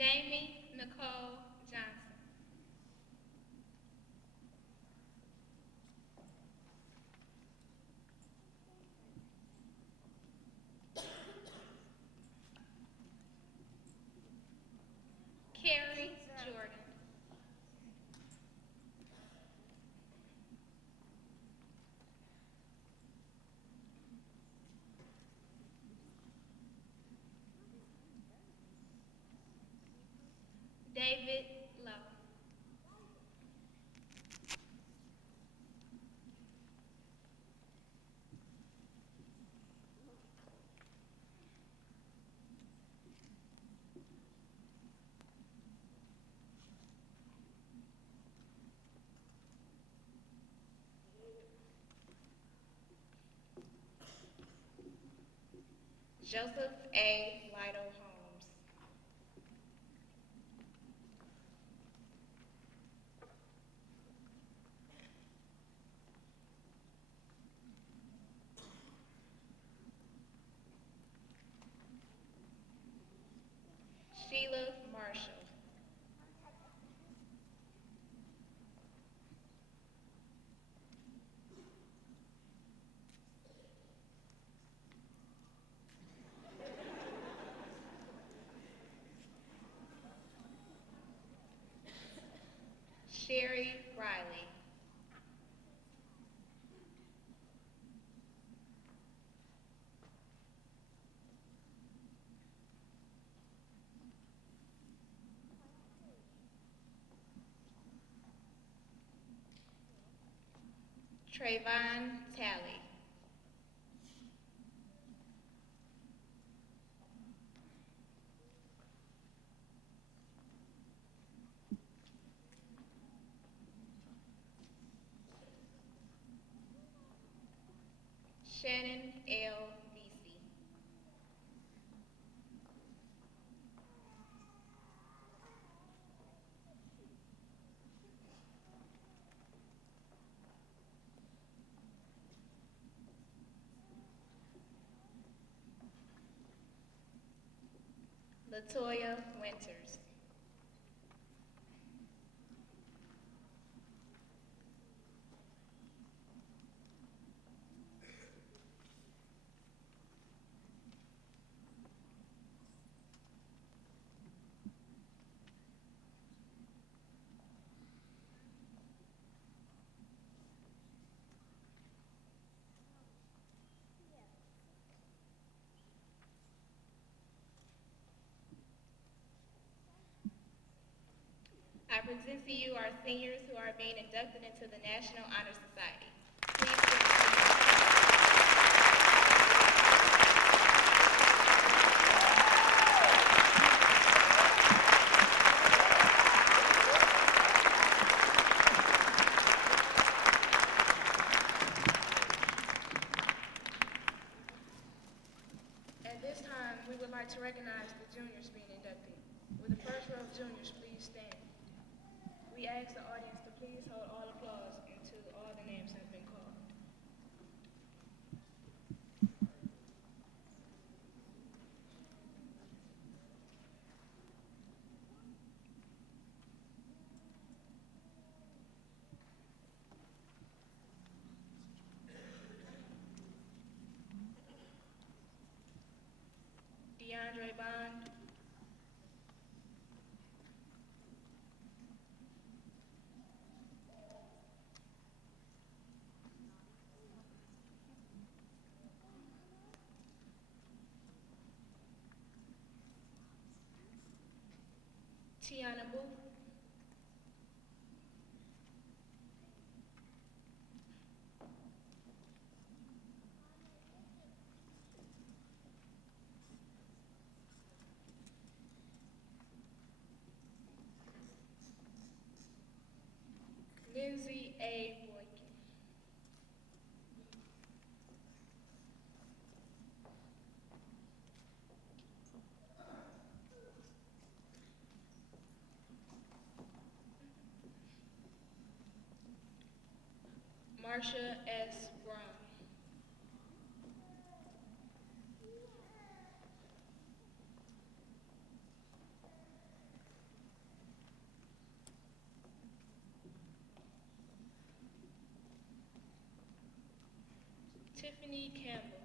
Jamie Nicole Johnson. Carrie Jordan. David Lowe. Joseph A. Lytle Holmes. Sheila Marshall. Sherry Riley. Trayvon Talley. Shannon L. Vesey. Latoya Winters. I present to you our seniors who are being inducted into the National Honor Society. Please At this time, we would like to recognize the juniors being inducted. Will the first row of juniors please stand? We ask the audience to please hold all applause until all the names have been called. DeAndre Bond. Tiana Booth. Lindsay A. Boykin. Marsha S. Brown. Tiffany Campbell.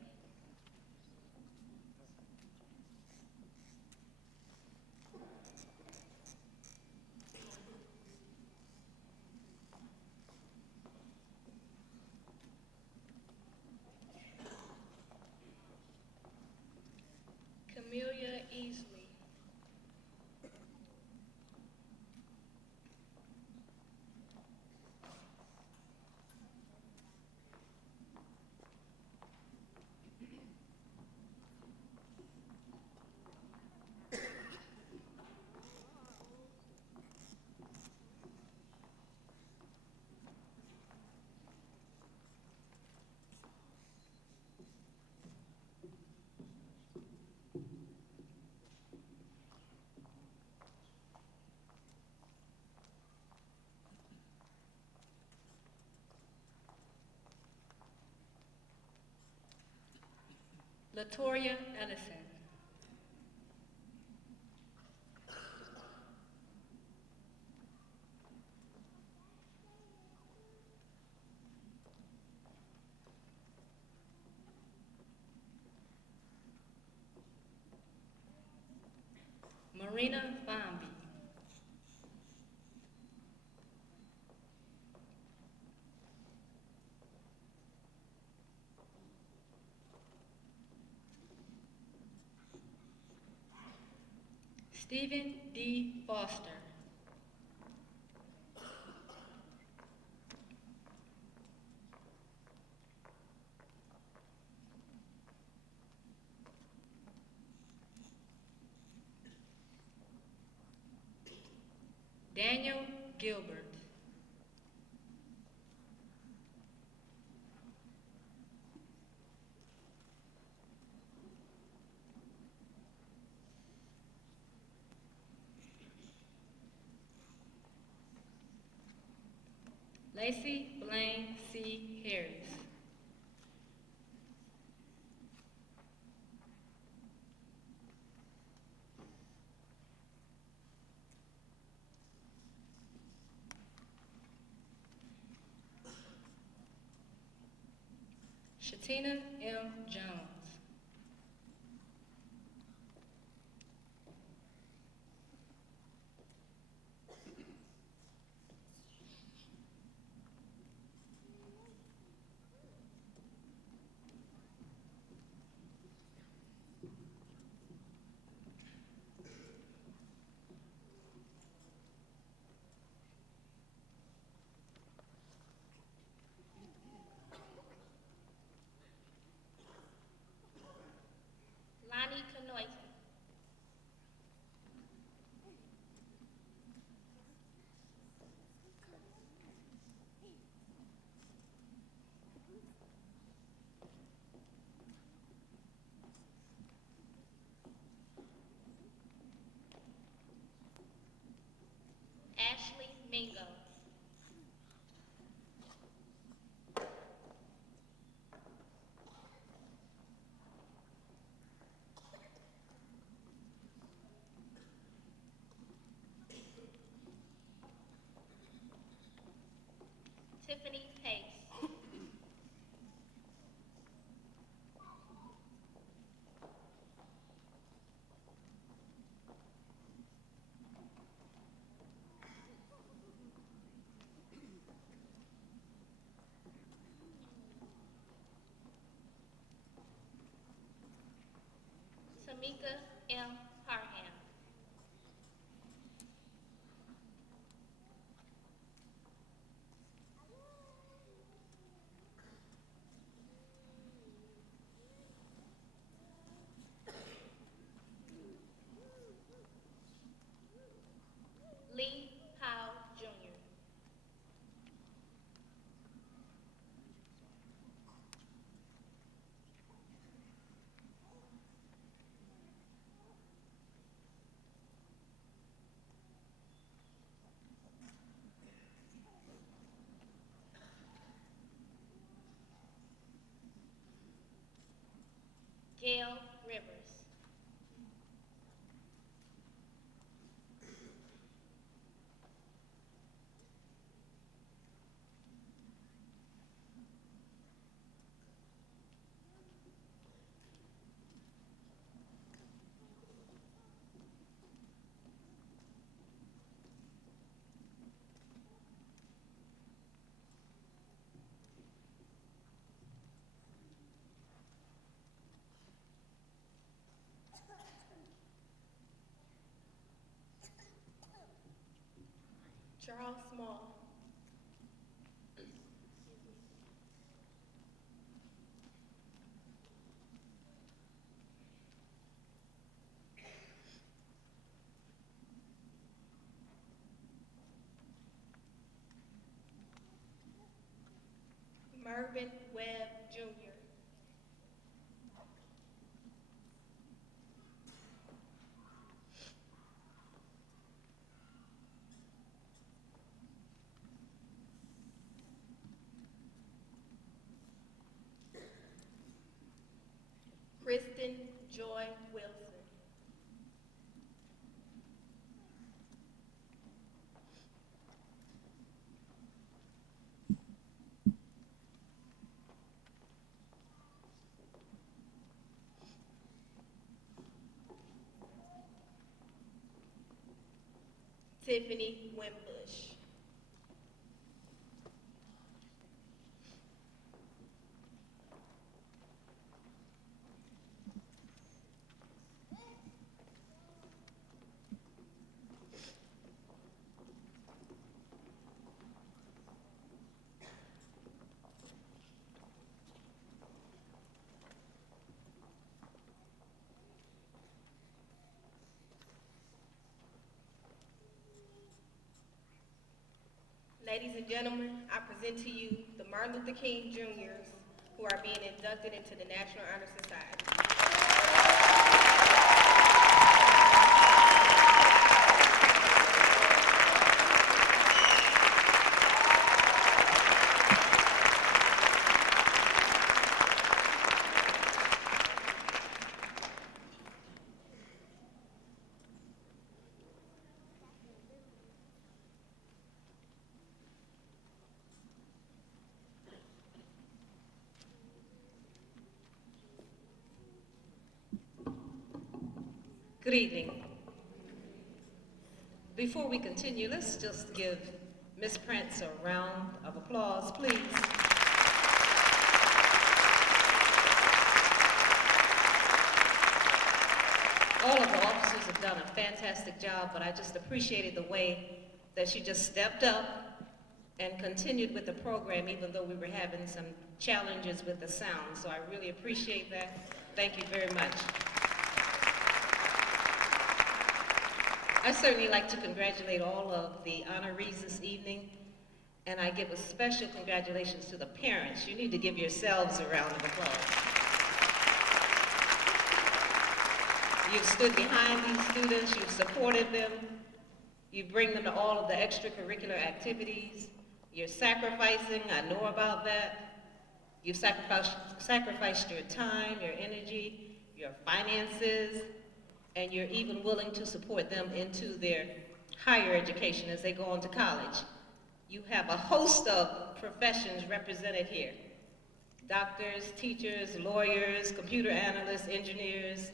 Camelia Easley. Latoya Ellison. Marina Bombi. Stephen D. Foster. Daniel Gilbert. Lacey Blaine C. Harris. Shatina M. Jones. Lonnie Canoita. Ashley Mingo. Tiffany Pace. Tamika M. Parham. Lee Powell Jr. Gail Rivers. Charles Small. Mervyn Webb Jr. Kristen Joy Wilson. Tiffany Wimbush. Ladies and gentlemen, I present to you the Martin Luther King Juniors who are being inducted into the National Honor Society. Good evening. Before we continue, let's just give Ms. Prince a round of applause, please. All of the officers have done a fantastic job, but I just appreciated the way that she just stepped up and continued with the program, even though we were having some challenges with the sound. So I really appreciate that. Thank you very much. I certainly like to congratulate all of the honorees this evening, and I give a special congratulations to the parents. You need to give yourselves a round of applause. You've stood behind these students, you've supported them, you bring them to all of the extracurricular activities, you're sacrificing, I know about that. You've sacrificed your time, your energy, your finances, and you're even willing to support them into their higher education as they go on to college. You have a host of professions represented here. Doctors, teachers, lawyers, computer analysts, engineers.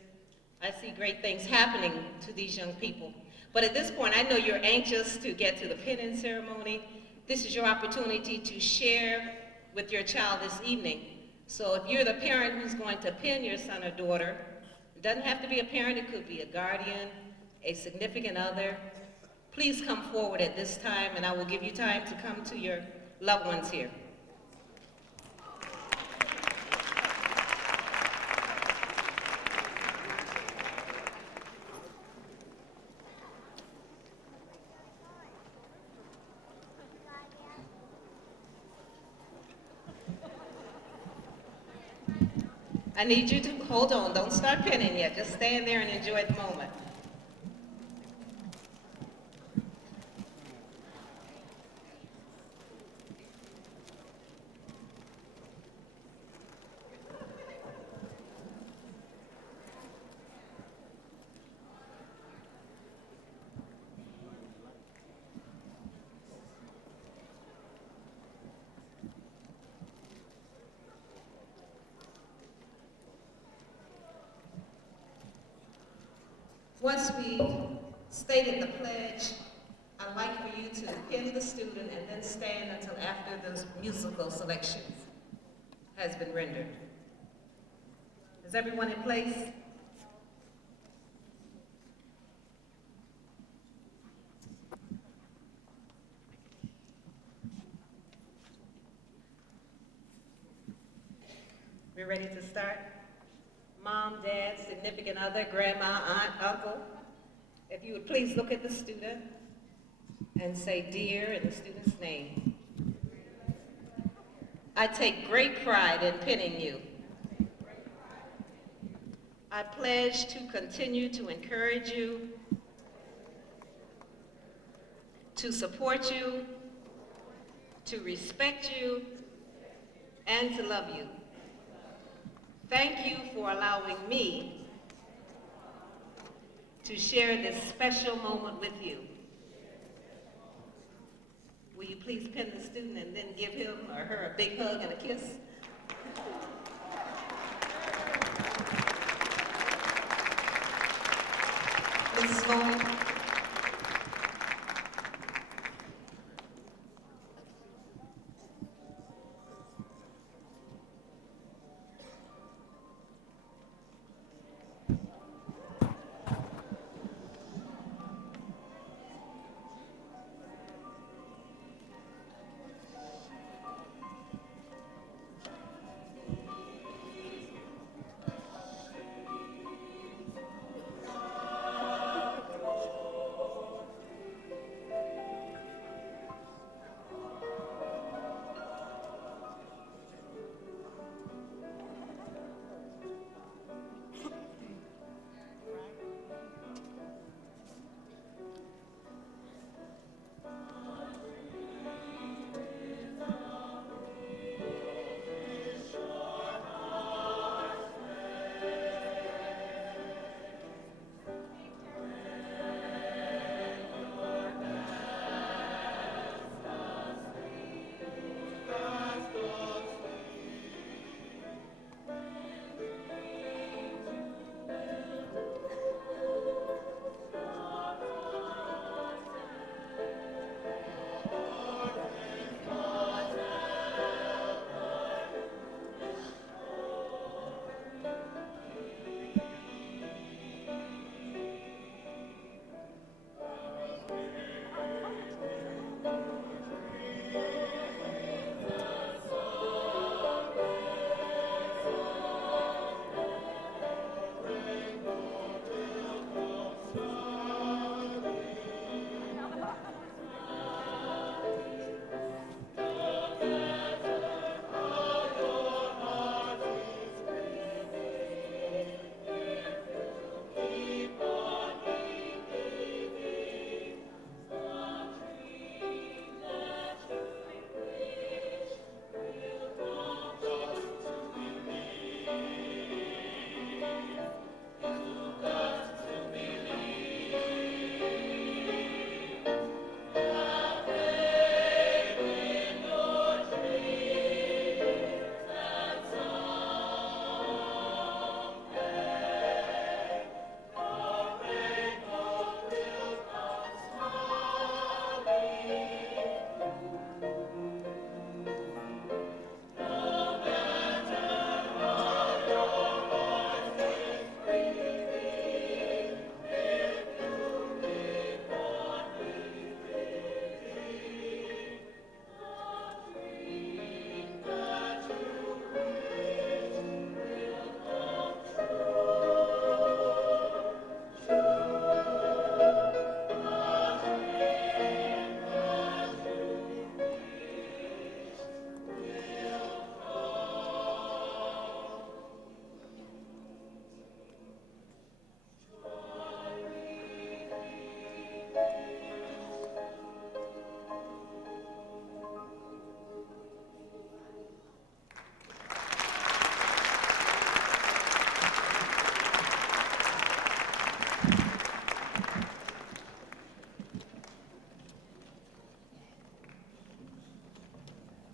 I see great things happening to these young people. But at this point, I know you're anxious to get to the pinning ceremony. This is your opportunity to share with your child this evening. So if you're the parent who's going to pin your son or daughter, it doesn't have to be a parent, it could be a guardian, a significant other. Please come forward at this time, and I will give you time to come to your loved ones here. I need you to hold on, don't start pinning yet, just stand there and enjoy the moment. Once we've stated the pledge, I'd like for you to pin the student and then stand until after the musical selection has been rendered. Is everyone in place? We're ready to start? Mom, dad, significant other, grandma, aunt, uncle, if you would please look at the student and say dear in the student's name. I take great pride in pinning you. I pledge to continue to encourage you, to support you, to respect you, and to love you. Thank you for allowing me to share this special moment with you. Will you please pin the student and then give him or her a big hug and a kiss? Mrs. Coleman.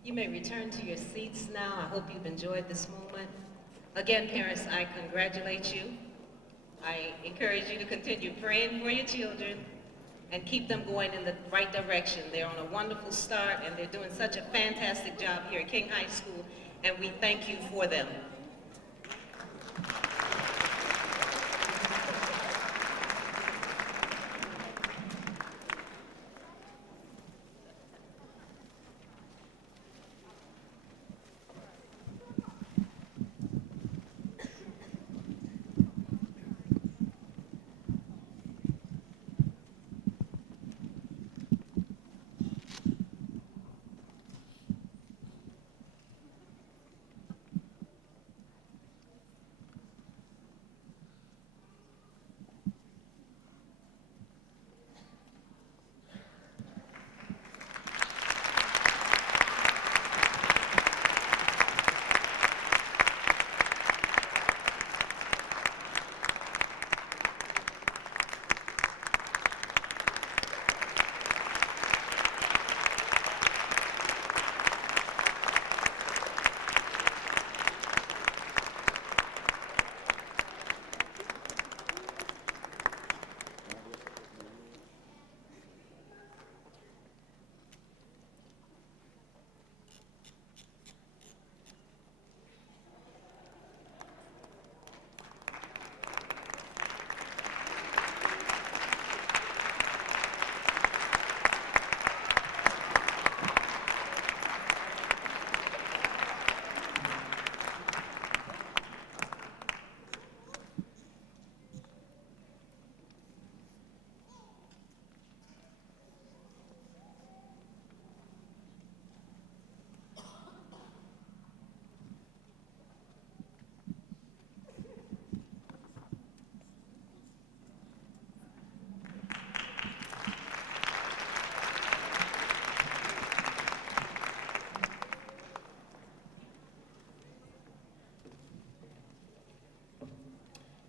You may return to your seats now. I hope you've enjoyed this moment. Again, parents, I congratulate you. I encourage you to continue praying for your children and keep them going in the right direction. They're on a wonderful start and they're doing such a fantastic job here at King High School, and we thank you for them.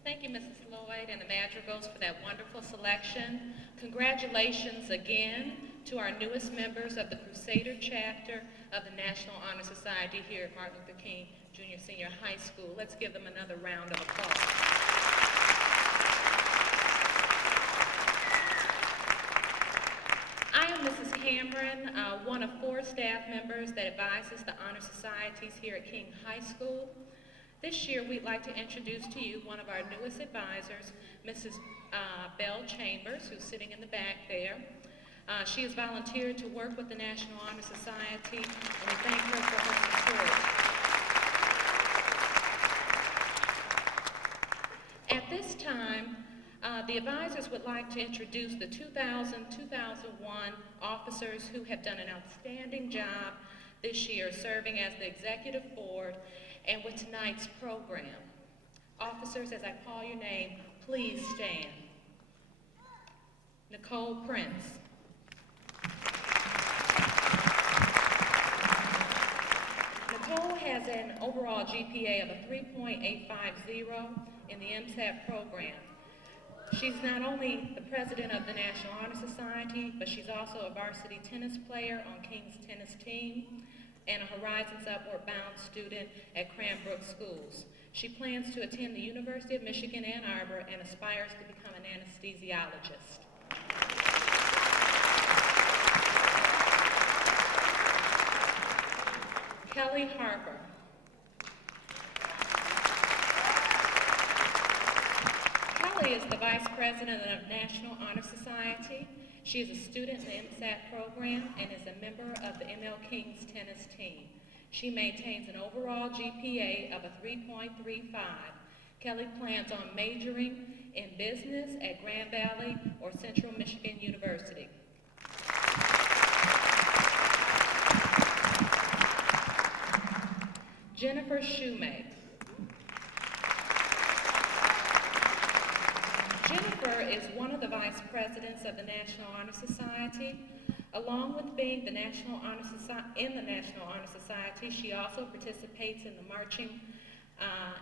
Thank you, Mrs. Lloyd and the Madrigals, for that wonderful selection. Congratulations again to our newest members of the Crusader chapter of the National Honor Society here at Martin Luther King Junior Senior High School. Let's give them another round of applause. I am Mrs. Cameron, one of 4 staff members that advises the Honor Societies here at King High School. This year, we'd like to introduce to you one of our newest advisors, Mrs. Belle Chambers, who's sitting in the back there. She has volunteered to work with the National Honor Society, and we thank her for her support. At this time, the advisors would like to introduce the 2000-2001 officers who have done an outstanding job this year serving as the executive board and with tonight's program. Officers, as I call your name, please stand. Nicole Prince. Nicole has an overall GPA of a 3.850 in the MSAT program. She's not only the president of the National Honor Society, but she's also a varsity tennis player on King's tennis team and a Horizons Upward Bound student at Cranbrook Schools. She plans to attend the University of Michigan, Ann Arbor, and aspires to become an anesthesiologist. Kelly Harper. Kelly is the Vice President of the National Honor Society. She is a student in the MSAT program and is a member of the MLK's tennis team. She maintains an overall GPA of a 3.35. Kelly plans on majoring in business at Grand Valley or Central Michigan University. Jennifer Shoemake. Jennifer is one of the vice presidents of the National Honor Society. Along with being the National Honor Society, she also participates in the marching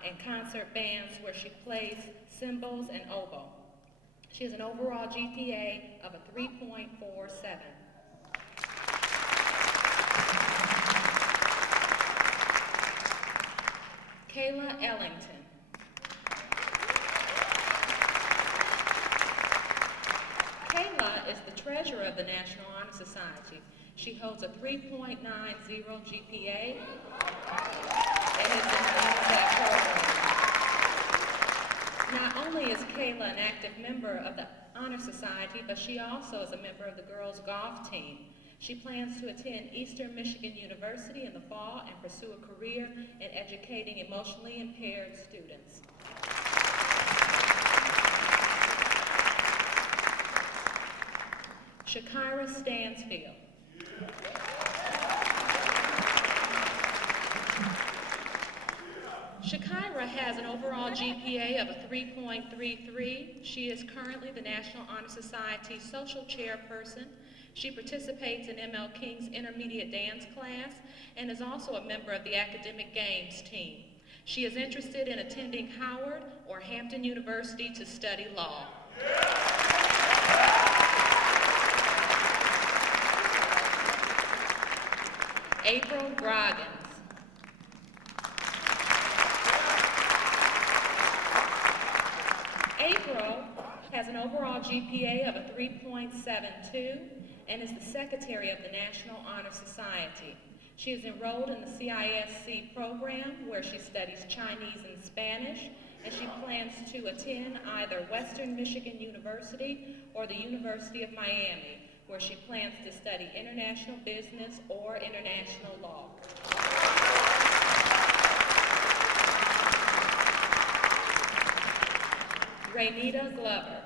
and concert bands where she plays cymbals and oboe. She has an overall GPA of a 3.47. Kayla Ellington. Kayla is the treasurer of the National Honor Society. She holds a 3.90 GPA and is in the program. Not only is Kayla an active member of the Honor Society, but she also is a member of the girls' golf team. She plans to attend Eastern Michigan University in the fall and pursue a career in educating emotionally impaired students. Shakira Stansfield. Shakira has an overall GPA of a 3.33. She is currently the National Honor Society social chairperson. She participates in MLK's intermediate dance class and is also a member of the academic games team. She is interested in attending Howard or Hampton University to study law. April Groggins. April has an overall GPA of a 3.72 and is the secretary of the National Honor Society. She is enrolled in the CISC program where she studies Chinese and Spanish, and she plans to attend either Western Michigan University or the University of Miami, where she plans to study international business or international law. Raynita Glover.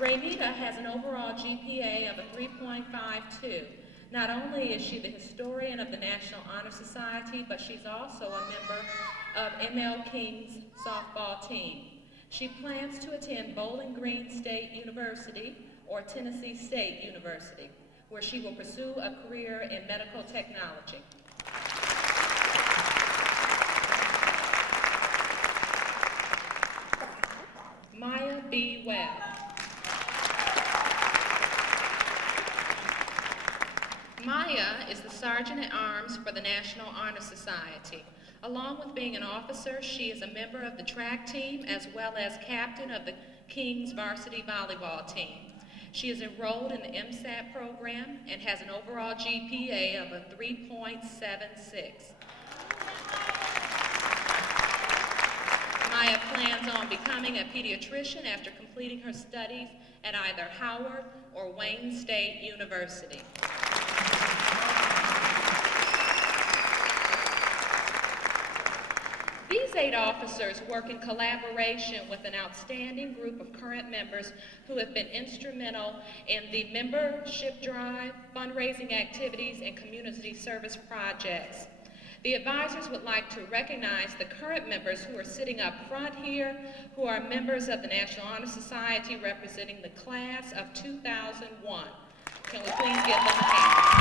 Raynita has an overall GPA of a 3.52. Not only is she the historian of the National Honor Society, but she's also a member of MLK's softball team. She plans to attend Bowling Green State University or Tennessee State University, where she will pursue a career in medical technology. B. Webb. Maya is the Sergeant at Arms for the National Honor Society. Along with being an officer, she is a member of the track team as well as captain of the Kings varsity volleyball team. She is enrolled in the MSAT program and has an overall GPA of a 3.76. Maya plans on becoming a pediatrician after completing her studies at either Howard or Wayne State University. These 8 officers work in collaboration with an outstanding group of current members who have been instrumental in the membership drive, fundraising activities, and community service projects. The advisors would like to recognize the current members who are sitting up front here, who are members of the National Honor Society representing the class of 2001. Can we please give them a hand?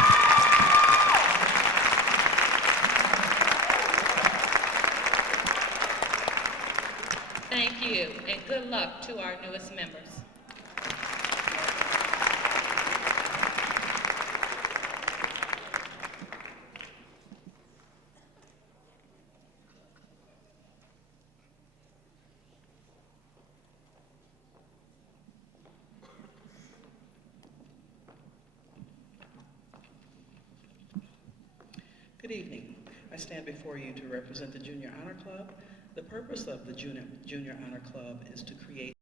Thank you, and good luck to our newest members. Good evening. I stand before you to represent the Junior Honor Club. The purpose of the Junior Honor Club is to create